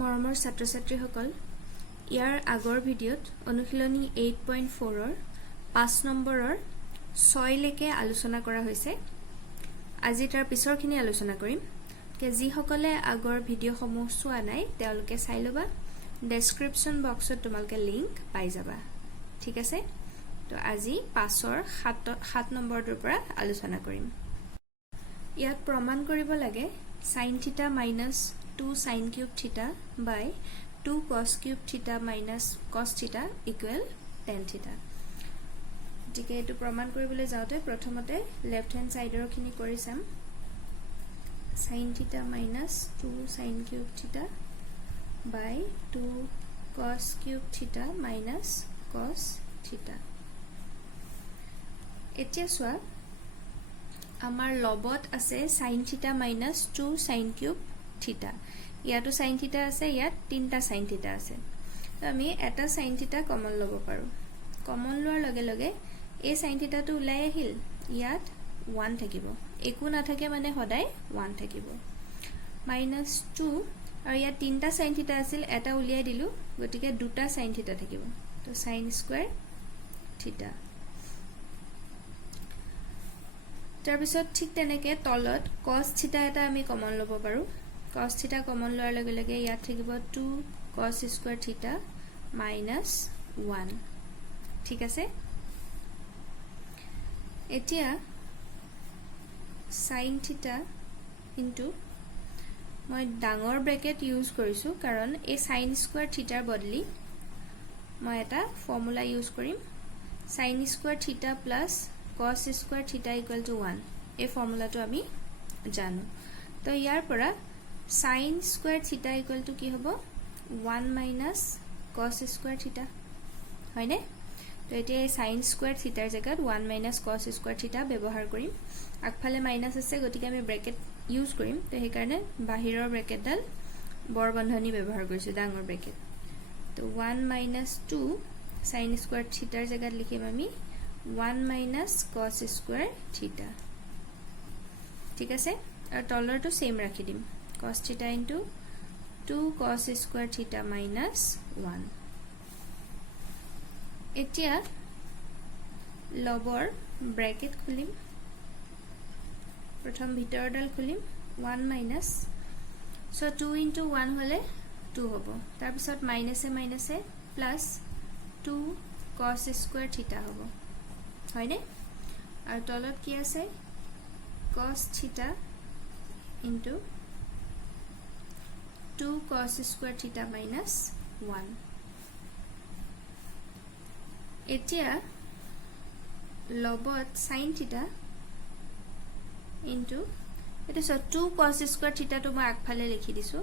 মৰমৰ ছাত্ৰ-ছাত্ৰীসকল ইয়াৰ আগৰ ভিডিঅ'ত অনুশীলনী 8.4 ৰ 5 নম্বৰৰ 6 লৈকে আলোচনা কৰা হৈছে আজি তাৰ পিছৰখিনি আলোচনা কৰিম যে যিসকলে আগৰ ভিডিঅ'সমূহ চোৱা নাই তেওঁলোকে চাই লবা ডেসক্ৰিপচন বক্সত তোমালোকে লিংক পাই যাবা ঠিক আছে তো আজি 5ৰ 7 নম্বৰটোৰ পৰা আলোচনা কৰিম ইয়াত প্ৰমাণ কৰিব লাগে sin theta minus 2 sin cube theta by 2 cos cube theta minus cos theta equal tan theta ঠিক এটো প্ৰমাণ কৰিবলৈ যাওতে প্ৰথমতে লেফট হ্যান্ড সাইডৰ খিনি কৰি চাম sin theta minus 2 sin cube theta by 2 cos cube theta minus cos theta এতিয়া সোয়া আমাৰ লবত আছে sin theta minus 2 sin cube theta ইয়াতো sin theta আছে ইয়াত তিনটা sin theta আছে তো আমি এটা sin theta কমন লব পাৰো কমন লোৱাৰ লগে লগে এই sin theta টো উলাই আহিল ইয়াত 1 থাকিব একো না থাকে মানে সদায় 1 থাকিব minus 2 আৰু ইয়াত তিনটা sin theta আছিল এটা উলিয়াই দিলু গটিকে দুটা sin theta থাকিব তো sin square theta তাৰ পিছত ঠিক তেনেকে তলত cos theta এটা আমি কমন লব পাৰো cos theta কমন লোৱাৰ লগে লগে ইয়াত থাকিব 2 cos square theta minus 1 ঠিক আছে এতিয়া sin theta into মই ডাঙৰ ব্ৰেকেট ইউজ কৰিছো কাৰণ এই sin square theta ৰ বদলি মই এটা ফৰ্মুলা ইউজ কৰিম sin square theta plus cos square theta equal to 1 এই ফৰ্মুলাটো আমি জানো তো ইয়াৰ পৰা sin square theta equal to কি হ'ব 1 minus cos square theta হয়নে তো এতিয়া sin square theta ৰ জায়গাত 1 minus cos square theta ব্যৱহাৰ কৰিম আগফালে মাইনাস আছে গতিকে আমি ব্ৰেকেট ইউজ কৰিম তো সেই কাৰণে বাহিৰৰ ব্ৰেকেটডাল বৰ বন্ধনী ব্যৱহাৰ কৰিছো ডাঙৰ ব্ৰেকেট তো 1 minus 2 sin square theta ৰ জায়গাত লিখিম আমি 1 minus cos square theta ঠিক আছে আৰু তলৰটো সেম ৰাখি দিম cos theta into 2 cos square theta minus 1 এতিয়া লবৰ ব্ৰেকেট খুলিম প্ৰথম ভিতৰডাল খুলিম 1 minus so 2 into 1 হলে 2 হ'ব তাৰ পিছত মাইনাসে মাইনাসে প্লাস 2 cos square theta হ'ব হয়নে আৰু তলত কি আছে cos theta into 2 cos square theta minus 1 এতিয়া লবত sin theta into এটা 2 cos square theta তো মই আগফালে লিখি দিছো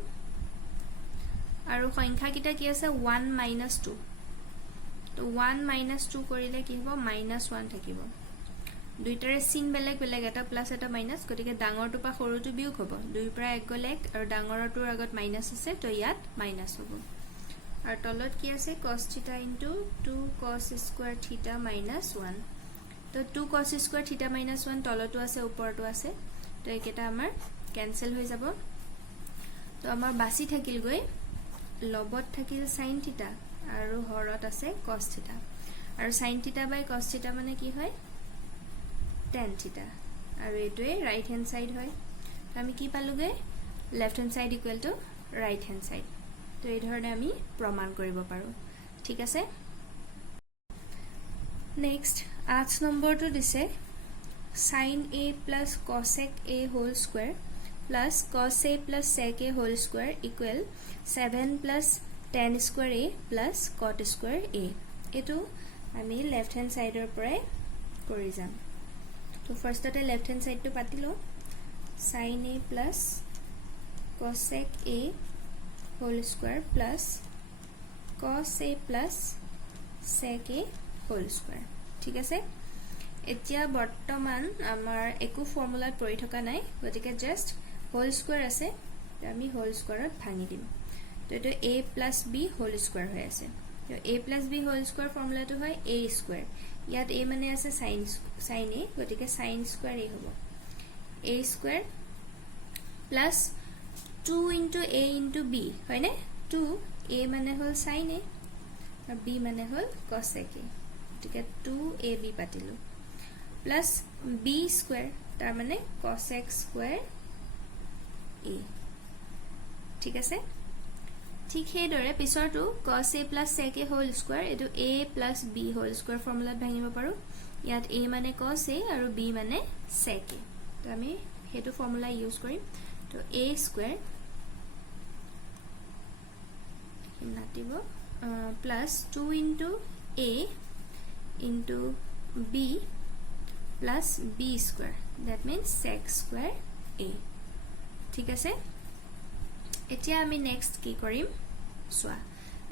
আৰু সংখ্যা কিটা কি আছে 1 minus 2 তো 1 minus 2 কৰিলে কি হ'ব minus 1 থাকিব দুইটাৰে চিন বেলেগ বেলেগ এটা প্লাস এটা মাইনাস গতিকে ডাঙৰটো পা সৰুটো বিয়োগ হ'ব দুই পৰা এক গলে আৰু ডাঙৰটোৰ আগত মাইনাস আছে তো ইয়াত মাইনাস হ'ব আৰু তলত কি আছে cos theta into 2 cos square theta minus 1 তো 2 cos square theta minus 1 তলটো আছে ওপৰটো আছে তো একেটা আমাৰ ক্যান্সেল হৈ যাব তো আমাৰ বাছি থাকিল গৈ লবত থাকিল sin theta আৰু হৰত আছে cos theta আৰু sin theta by cos theta মানে কি হয় tan theta আৰু এটোৱে রাইট হ্যান্ড সাইড হয় আমি কি পালুগে left hand side equal to right hand side তো এই ধৰণে আমি প্ৰমাণ কৰিব পাৰো ঠিক আছে নেক্সট 8 নম্বৰটো দিছে sin a plus cosec a whole square plus cos a plus sec a whole square equal 7 plus tan square a plus cot square a এটো আমি লেফট হ্যান্ড সাইডৰ পৰা কৰি যাম তো ফাৰ্স্টতে লেফট হ্যান্ড সাইড তো পাতিলো sin a plus cosec a whole square plus cos a plus sec a whole square ঠিক আছে এতিয়া বৰ্তমান আমাৰ একো ফৰ্মুলাত পৰি থকা নাই গতিকে জাস্ট হোল স্কয়াৰ আছে আমি হোল স্কয়াৰত ভাঙি দিম তো এটো a plus b whole square হৈ আছে তো a plus b whole square ফৰ্মুলাটো হয় a স্কয়াৰ ইয়াত a মানে আছে sin a গতিকে sin স্কয়াৰ a হ'ব a square plus 2 into a into b হয়নে 2 a মানে হল sin a আৰু b মানে হল cosec a গতিকে 2ab পাতিলো প্লাস b স্কয়ার তাৰ মানে cosec স্কয়াৰ a ঠিক আছে ঠিক হেদৰে পিছৰটো cos a plus sec a whole square এটো a plus b whole square ফৰ্মুলাত ভাঙিব পাৰো ইয়াত a মানে cos a আৰু b মানে sec a তো আমি হেতু ফৰ্মুলা ইউজ কৰিম তো a square নাতিব plus 2 into a into b plus b square that means sec square a ঠিক আছে এতিয়া আমি নেক্সট কি কৰিম সোয়া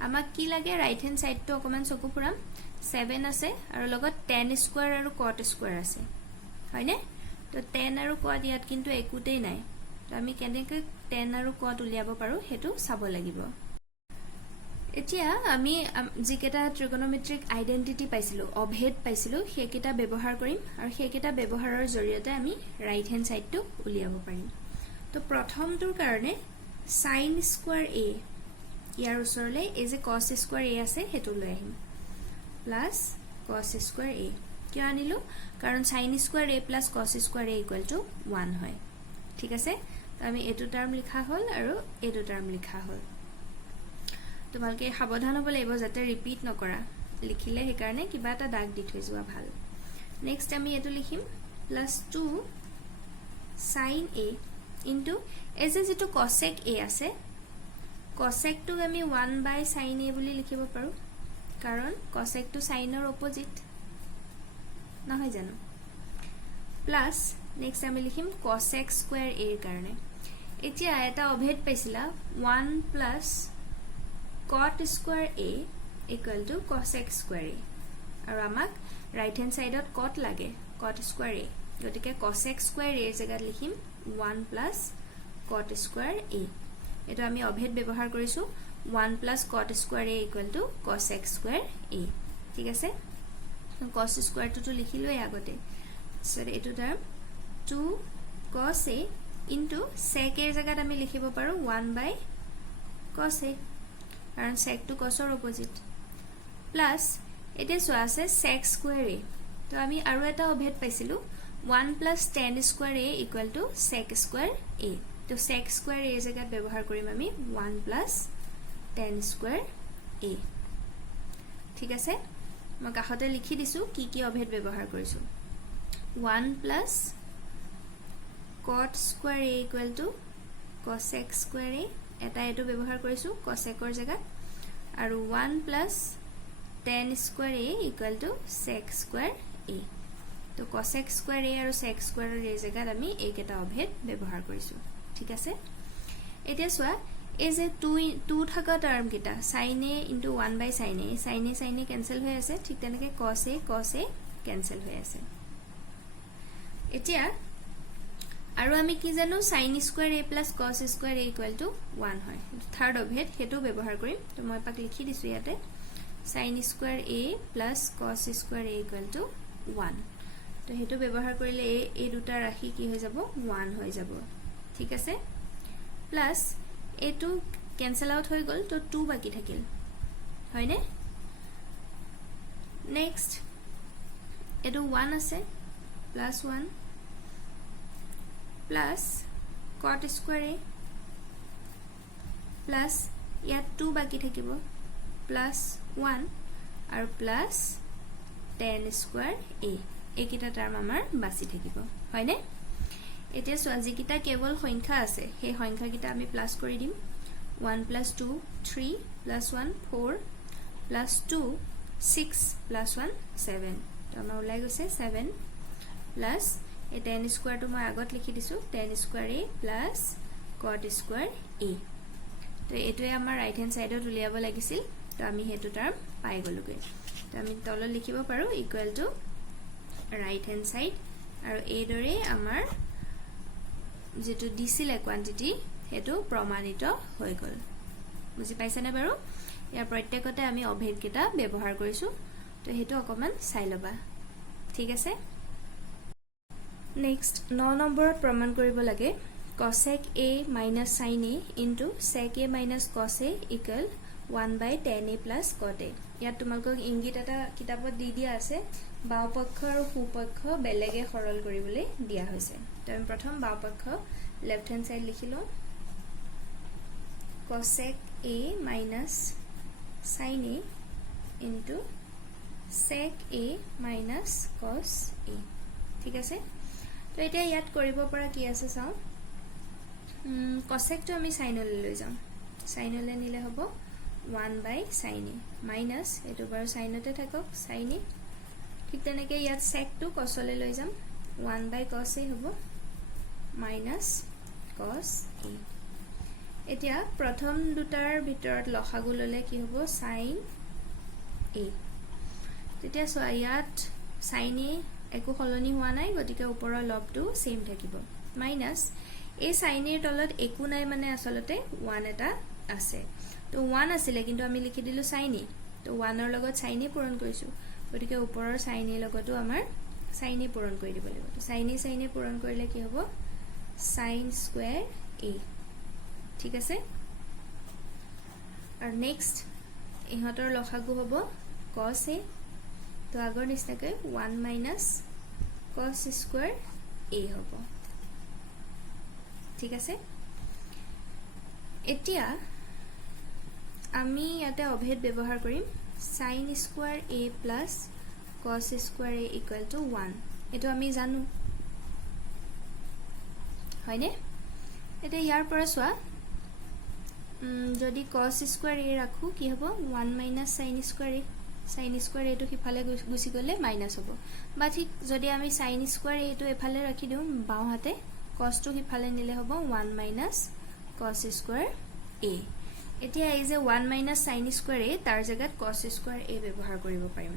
আমাক কি লাগে ৰাইট হ্যান্ড সাইড তো অকমান চকু পুৰাম 7 আছে আৰু লগত tan স্কয়াৰ আৰু cot স্কয়াৰ আছে হয়নে তো tan আৰু cot ইয়াত কিন্তু একুতেই নাই তো আমি কেনেকৈ tan আৰু cot উলিয়াব পাৰো হেতু চাব লাগিব এতিয়া আমি যিকেটা ট্ৰিগোনোমেট্ৰিক আইডেন্টিটি পাইছিলো অভেদ পাইছিলো হেকিটা ব্যৱহাৰ কৰিম আৰু হেকিটা ব্যৱহাৰৰ জৰিয়তে আমি ৰাইট হ্যান্ড সাইডটো উলিয়াব পাৰিম তো প্ৰথমটোৰ কাৰণে sin square a ইয়াৰ ওচৰলে এই যে cos square a আছে হেতু লৈ আহিম plus cos square a কি আনিলো কাৰণ sin square a plus cos square a equal to 1 হয় ঠিক আছে তো আমি এটো টার্ম লিখা হল আৰু এটো টাৰ্ম লিখা হল তোমালকে সাবধান হ'ব লাগিব যাতে ৰিপিট নকৰা লিখিলে হে কাৰণে কিবা এটা দাগ দি থৈ যোৱা ভাল নেক্সট আমি এটো লিখিম +2 sin a into as a যেটো cosec a আছে cosec টো আমি 1 by sin a বুলি লিখিব পাৰো কাৰণ cosec টো sin ৰ অপোজিট নহয় জানো প্লাস নেক্সট আমি লিখিম cosec square a ৰ কাৰণে এতিয়া এটা অভেদ পাইছিলা 1 plus cot square a equal to cosec square a আৰু আমাক রাইট হ্যান্ড সাইডত cot লাগে cot square a গতিকে cosec square a জায়গাত লিখিম 1 plus cot square a এটো আমি অভেদ ব্যৱহাৰ কৰিছো 1 plus cot square a equal to cosec square a ঠিক আছে cos square টো লিখিলো এই আগতে সৰি এটো term 2 cos a into sec a জায়গাত আমি লিখিব পাৰো 1 by cos a কাৰণ sec টো cos ৰ অপোজিট প্লাস এতে সো আছে sec square a তো আমি আৰু এটা অভেদ পাইছিলো 1 plus tan square a equal to sec square a তো sec square a জায়গাত ব্যৱহাৰ কৰিম আমি 1 plus tan square a ঠিক আছে মই কাহতে লিখি দিছো কি কি অভেদ ব্যৱহাৰ কৰিছো 1 plus cot square a equal to cosec square a এটা এটো ব্যৱহাৰ কৰিছো cosec ৰ জায়গাত আৰু 1 plus tan square a equal to sec square a তো cosec square a আৰু sec square ৰ জায়গাত আমি এইকেটা অভেদ ব্যৱহাৰ কৰিছো ঠিক আছে এতিয়া সোয়া এই যে 2 থাকা টার্ম কিটা sin a into 1 by sin a cancel হৈ আছে ঠিক তেনেকে cos a ক্যান্সেল হৈ আছে এতিয়া আৰু আমি কি জানো sin square a plus cos square a equal to 1 হয় থার্ড অভেদ হেতু ব্যৱহাৰ কৰিম তো মই পাক লিখি দিছো ইয়াতে sin square a plus cos square a equal to 1 তো হেতু ব্যৱহাৰ কৰিলে এই দুটা ৰাশি কি হৈ যাব 1 হৈ যাব ঠিক আছে প্লাস এটো ক্যান্সেল আউট হৈ গল তো 2 বাকি থাকিল হয়নে নেক্সট এটো 1 আছে +1 plus cot square a plus ইয়াত 2 বাকি থাকিব +1 আৰু plus tan square a এইকিটা টাৰ্ম আমাৰ বাছি থাকিব হয়নে এতিয়া সোয়াজি কিটা কেৱল সংখ্যা আছে সেই সংখ্যা কিটা আমি প্লাস কৰি দিম 1 plus 2 3 plus 1 4 plus 2 6 plus 1 7 তো আমাৰ ওলাই গৈছে 7 plus এই tan square টো মই আগত লিখি দিছো tan square a plus cot square a তো এটোৱে আমাৰ ৰাইট হ্যান্ড সাইডত উলিয়াব লাগিছিল তো আমি হেতু টাৰ্ম পাই গলুগে তো আমি তল লিখিব পাৰো equal to right hand side আৰু এই দৰে আমাৰ যেটো দিছিলে কোয়ান্টিটি হেতু প্ৰমাণিত হৈ গল বুজি পাইছানে বাৰু ইয়াৰ প্ৰত্যেকতে আমি অভেদ কেটা ব্যৱহাৰ কৰিছো তো হেতু অকমান চাই লবা ঠিক আছে নেক্সট 9 নম্বৰত প্ৰমাণ কৰিব লাগে cosec a minus sin a into sec a minus cos a equal 1/tan a plus cot a. ইয়াত তোমালোকক ইংগিত এটা কিতাপত দি দিয়া আছে বাওপক্ষ আৰু সোপক্ষ বেলেগে সৰল কৰিবলৈ দিয়া হৈছে তো আমি প্ৰথম বাওপক্ষ লেফট হ্যান্ড সাইড লিখিলো cosec a minus sin a into sec a minus cos a ঠিক আছে তো এটা ইয়াত কৰিব পৰা কি আছে চাও cosec to আমি sin le লৈ যাম sin le নিলে হ'ব 1/sin a minus এটো বাৰ sin তে থাকক sin a ঠিক তেনেকে ইয়াত sec to cos le লৈ যাম 1/cos a হ'ব minus cos a এতিয়া প্ৰথম দুটাৰ ভিতৰত লসাগু ললে কি হ'ব sin a তেতিয়া সোয়া ইয়াত sin a একো হলনি হোৱা নাই গতিকে ওপৰৰ লবটো সেম থাকিব মাইনাস এই sin এৰ তলত একো নাই মানে আসলতে 1 এটা আছে তো 1 আছিল কিন্তু আমি লিখি দিলো sin a তো 1 ৰ লগত sin a পূৰণ কৰিছো গতিকে ওপৰৰ sin a লগতো আমাৰ sin a পূৰণ কৰি দিব লাগিব তো sin a পূৰণ কৰিলে কি হ'ব sin স্কয়াৰ a ঠিক আছে আৰু নেক্সট ইহতৰ লসাগু হ'ব cos a তো আগৰ নিচিনাকৈ 1 minus cos square a হ'ব ঠিক আছে এতিয়া আমি ইয়াতে অভেদ ব্যৱহাৰ কৰিম sin square a plus cos square a equal to 1 এটো আমি জানো হয়নে এটা ইয়াৰ পৰা সোয়া যদি cos square a ৰাখো কি হ'ব 1 minus sin square a sin square a to কিফালে গুছি গলে মাইনাস হ'ব বা ঠিক যদি আমি sin square a to এফালে ৰাখি দিও বাও হাতে cos to কিফালে নিলে হ'ব 1 minus cos square a এতিয়া এই যে 1 minus sin square a তাৰ জায়গাত cos square a ব্যৱহাৰ কৰিব পাৰিম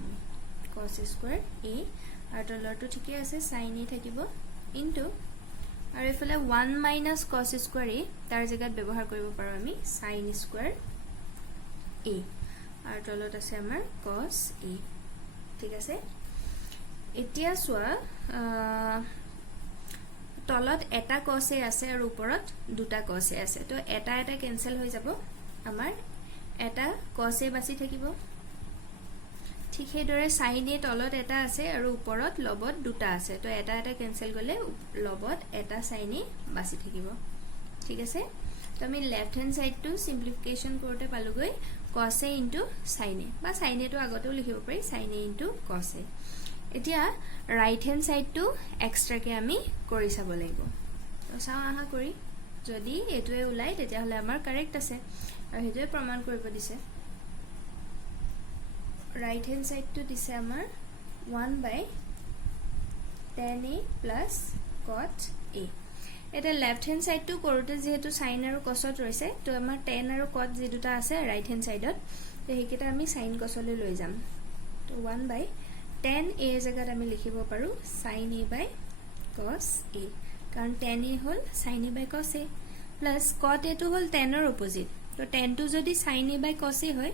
cos square a আৰু তলৰটো ঠিকই আছে sin a থাকিব ইনটু আৰু এফালে 1 minus cos square a তাৰ জায়গাত ব্যৱহাৰ কৰিব পাৰো আমি sin square a আৰু তলত আছে আমাৰ cos a ঠিক আছে এতিয়া সোয়া তলত এটা cos a আছে আৰু ওপৰত দুটা cos a আছে তো এটা এটা ক্যান্সেল হৈ যাব আমাৰ এটা cos a বাছি থাকিব ঠিক হেদৰে sin a তলত এটা আছে আৰু ওপৰত লবত দুটা আছে তো এটা এটা ক্যান্সেল গলে লবত এটা sin a বাছি থাকিব ঠিক আছে তো আমি left hand side to simplification করতে পালুগৈ cos a into sin a বা sin a তো আগতেও লিখিব পাৰি sin a into cos a এতিয়া right hand side to extra কে আমি কৰি চাব লাগিব তো চাও আহা কৰি যদি এটোৱে উলাই তেতিয়া হলে আমাৰ কাৰেক্ট আছে আৰু হেটোৱে প্ৰমাণ কৰিব দিছে right hand side to দিছে আমাৰ 1/tan a plus cot a এটা লেফট হ্যান্ড সাইড টু কৰোতে যেহেতু sin আৰু cosত ৰৈছে তো আমাৰ tan আৰু cot যে দুটা আছে রাইট হ্যান্ড সাইডত তো হেকিটা আমি sin cosলৈ লৈ যাম তো 1/tan a জায়গাত আমি লিখিব পাৰো sin a by cos a কাৰণ tan a hall sin a by cos a plus cot a তো হল tan ৰ অপোজিট তো tan টো যদি sin a by cos a হয়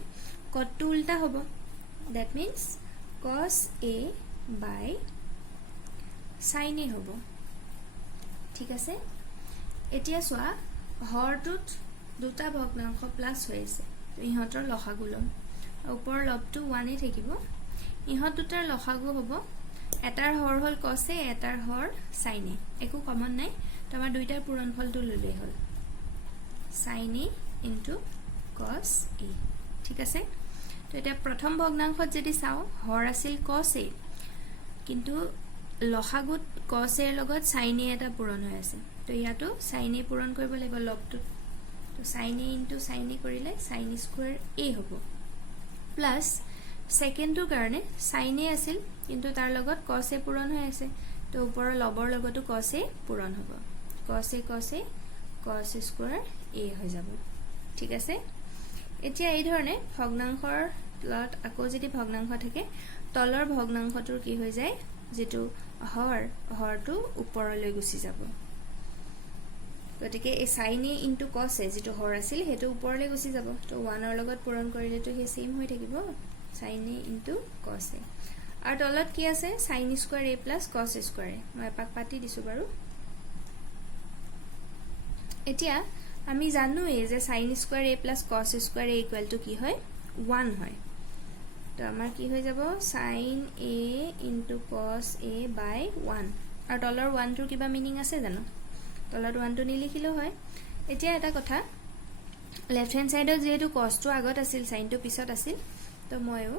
cot টো উল্টা হ'ব that means cos a by sin a হ'ব ঠিক আছে এতিয়া সোয়া হৰটোত দুটা ভগ্নাংশ প্লাস হৈ আছে তো ইহতৰ লসাগু লম ওপৰ লবটো 1 এ থাকিব ইহত দুটাৰ লসাগু হ'ব এটাৰ হৰ হল cos a এটাৰ হৰ sin a একো কমন নাই তো আমাৰ দুইটাৰ পূৰণফলটো ললে হল sin a into cos a ঠিক আছে তো এটা প্ৰথম ভগ্নাংশত যদি চাও হৰ আছিল cos a কিন্তু লসাগুত cos a লগত sin a এটা পূৰণ হৈ আছে তো ইয়াটো sin a পূৰণ কৰিব লাগিব লবটো তো sin a into sin a কৰিলে sin square a হ'ব প্লাস সেকেন্ডৰ কাৰণে sin a আছিল কিন্তু তাৰ লগত cos a পূৰণ হৈ আছে তো ওপৰৰ লবৰ লগতো cos a পূৰণ হ'ব cos a cos square a হৈ যাব ঠিক আছে এতিয়া এই ধৰণে ভগ্নাংশৰ লগত আকৌ যদি ভগ্নাংশ থাকে তলৰ ভগ্নাংশটোৰ কি হৈ যায় যেটো হৰটো ওপৰলৈ গুছি যাব গতিকে এই sin a into cos a যেটো হৰ আছিল হেতু ওপৰলৈ গুছি যাব তো 1 ৰ লগত পূৰণ কৰিলে তো হে সেম হৈ থাকিব sin a into cos a আৰু তলত কি আছে sin square a plus cos square a মই এপাক পাতি দিছো বাৰু এতিয়া আমি জানো যে sin square a plus cos square a equal to কি হয় 1 হয় তো আমাৰ কি হৈ যাব sin a into cos a by 1 আৰু তলৰ 1 টোৰ কিবা মিনিং আছে জানো তলৰ 1 টো নিলিখিলো হয় এতিয়া এটা কথা লেফট হ্যান্ড সাইডত যেহেতু cos টো আগত আছিল sin টো পিছত আছিল তো মইও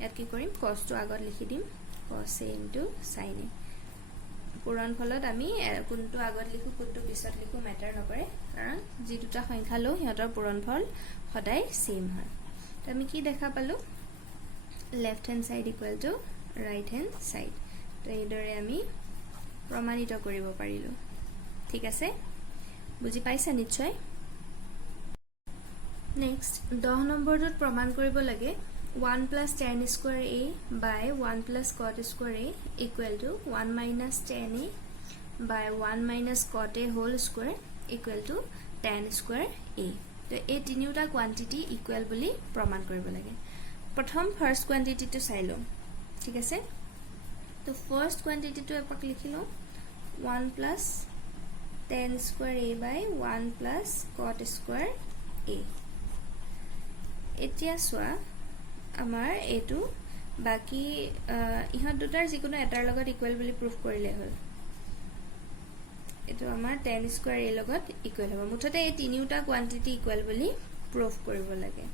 ইয়াত কি কৰিম cos টো আগত লিখি দিম cos a into sin a পুৰণ ফলত আমি কোনটো আগত লিখো কোনটো পিছত লিখো ম্যাটাৰ নকৰে কাৰণ যি দুটা সংখ্যা লো হিহঁতৰ পুৰণ ফল সদায় সেম হয় তো আমি কি দেখা পালো left hand side equal to right hand side তো এইদৰে আমি প্ৰমাণিত কৰিব পাৰিলো ঠিক আছে বুজি পাইছা নিশ্চয় নেক্সট 10 নম্বৰটোত প্ৰমাণ কৰিব লাগে 1 plus tan square a by 1 plus cot square a equal to 1 minus tan a by 1 minus cot a whole square equal to tan square a তো এই তিনিটা কোয়ান্টিটি ইকুয়াল বুলি প্ৰমাণ কৰিব লাগে প্ৰথম ফাৰ্স্ট কোয়ান্টিটিটো চাই লম ঠিক আছে তো ফাৰ্স্ট কোয়ান্টিটিটো এপাক লিখিলো 1 plus tan square a by 1 plus cot square a এতিয়া সোয়া আমাৰ এটো বাকি ইহত দুটাৰ যিকোনো এটাৰ লগত ইকুয়াল বুলি প্ৰুফ কৰিলে হ'ল এটো আমাৰ tan square a লগত ইকুয়াল হ'ব মুঠতে এই তিনিটা কোয়ান্টিটি ইকুয়াল বুলি প্ৰুফ কৰিব লাগে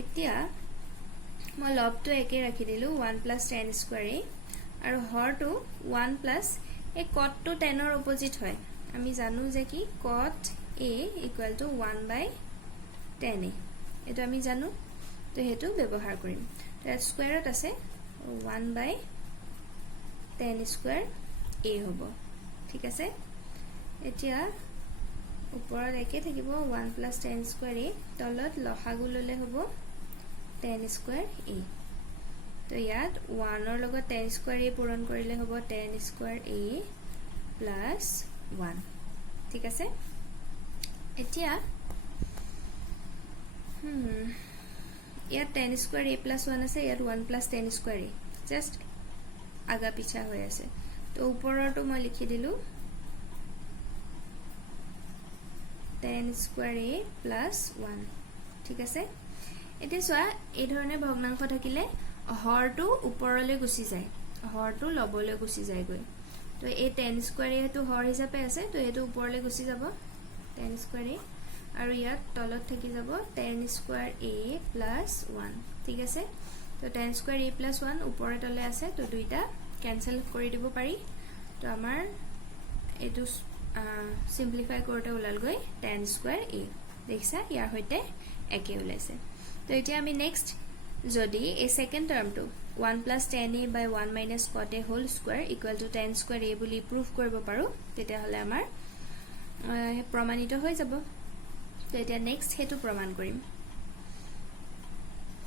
এতিয়া মই লবটো একে ৰাখি দিলো 1 plus tan square a আৰু হৰটো 1 plus এই cot টো tan ৰ অপোজিট হয় আমি জানো যে কি cot a equal to 1 by tan a এটো আমি জানো তো হেতু ব্যৱহাৰ কৰিম তাত স্কয়াৰত আছে 1 by tan square a হ'ব ঠিক আছে এতিয়া ওপৰত একে থাকিব 1 plus tan square a তলত লসাগু ললে হ'ব tan square a তো ইয়াত 1 ৰ লগত tan square a পূৰণ কৰিলে হ'ব tan square a plus 1 ঠিক আছে এতিয়া ইয়াত tan square a plus 1 আছে ইয়াত 1 plus tan square a just আগা পিছা হৈ আছে তো ওপৰৰটো মই লিখি দিলো tan square a plus 1 ঠিক আছে এতিয়া সোয়া এই ধৰণে ভগ্নাংশ থাকিলে হৰটো ওপৰলৈ গুচি যায় হৰটো লবলৈ গুচি যায় গৈ তো এই tan square a হেতু হৰ হিচাপে আছে তো হেতু ওপৰলৈ গুচি যাব tan square a আৰু ইয়াত তলত থাকি যাব tan square a plus 1 ঠিক আছে তো tan square a plus 1 ওপৰে তলে আছে তো দুইটা ক্যান্সেল কৰি দিব পাৰি তো আমাৰ এটো সিম্পলিফাই কৰোতে ওলাল গৈ tan square a দেখিছা ইয়াৰ হৈতে একে ওলাইছে তো এতিয়া আমি নেক্সট যদি এই second টার্মটো 1 plus tan a by 1 minus cot a whole square equal to tan square a বুলি প্ৰুফ কৰিব পাৰো তেতিয়া হলে আমাৰ প্ৰমাণিত হৈ যাব তো এটা নেক্সট হেতু প্ৰমাণ কৰিম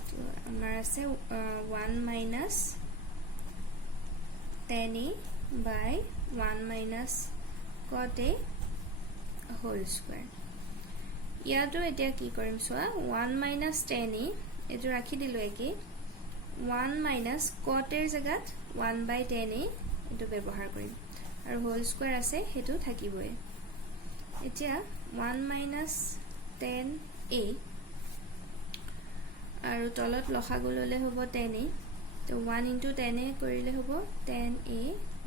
তো আমাৰ আছে 1 minus tan a by 1 minus cot a whole square ইয়াতো এতিয়া কি কৰিম সোয়া 1 minus tan a এটো ৰাখি দিলো একে 1 minus cot এৰ জাগাত 1 by tan a এটো ব্যৱহাৰ কৰিম আৰু whole square আছে হেতু থাকিবই এতিয়া 1 minus tan a আৰু তলত লসাগু ললে হ'ব tan a তো 1 into tan a কৰিলে হ'ব tan a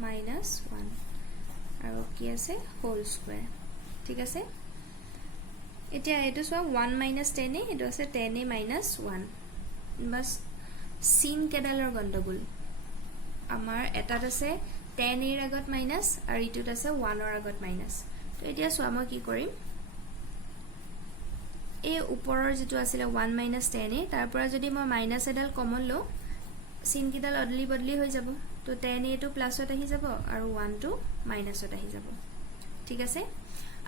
minus 1 আৰু কি আছে whole square ঠিক আছে এতিয়া এটো সোয়া 1 minus tan a এটো আছে tan a minus 1 বাস sin কেডালৰ গণ্ডগোল আমাৰ এটাত আছে tan a ৰ আগত মাইনাস আৰু ইটোত আছে 1 ৰ আগত মাইনাস তো এতিয়া সোয়া মই কি কৰিম এই ওপৰৰ যেটো আছিল 1 minus tan a তাৰ পৰা যদি মই মাইনাস এডাল কমন লো sin কিডাল অদলি বদলি হৈ যাব তো tan a টো প্লাসত আহি যাব আৰু 1 টো মাইনাসত আহি যাব ঠিক আছে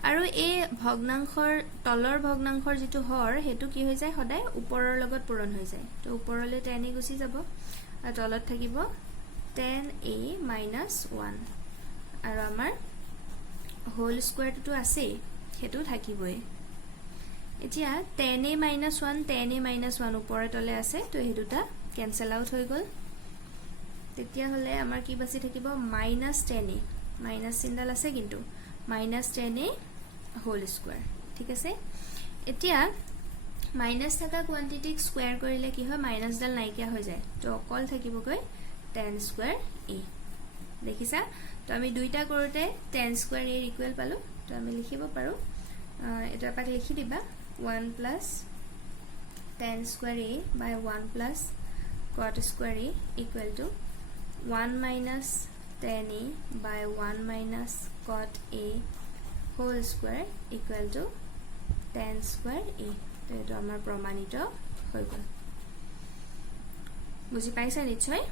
আৰু এই ভগ্নাংশৰ তলৰ ভগ্নাংশৰ যেটো হৰ হেতু কি হৈ যায় সদায় ওপৰৰ লগত পূৰণ হৈ যায় তো ওপৰলৈ tan a গুচি যাব আৰু তলত থাকিব tan a minus 1 আৰু আমাৰ হোল স্কয়াৰটো আছে হেতু থাকিবই এতিয়া tan a minus 1 tan a minus 1 ওপৰে তলে আছে তো হেতুটা ক্যান্সেল আউট হৈ গল তেতিয়া হলে আমাৰ কি বাছি থাকিব minus tan a মাইনাস চিহ্নডাল আছে কিন্তু minus tan a whole square ঠিক আছে এতিয়া মাইনাস থাকা কোয়ান্টিটিক স্কোয়াৰ কৰিলে কি হয় মাইনাসডাল নাইকিয়া হৈ যায় তো অকল থাকিবগৈ tan স্কোয়াৰ a দেখিছা তো আমি দুইটা কৰোতে tan স্কোয়াৰ a ইকুৱেল পালো তো আমি লিখিব পাৰো এটা পাক লিখি দিবা 1 plus tan square a by 1 plus cot square a equal to 1 minus tan a by 1 minus cot a whole square equal to tan square a তো এটা আমাৰ প্ৰমাণিত হৈ গ'ল বুজি পাইছা নিশ্চয়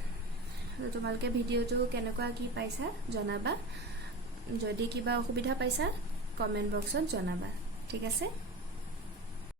তো তোমালোকে ভিডিওটো কেনেকুৱা কি পাইছা জনাবা যদি কিবা অসুবিধা পাইছা কমেন্ট বক্সত জনাবা ঠিক আছে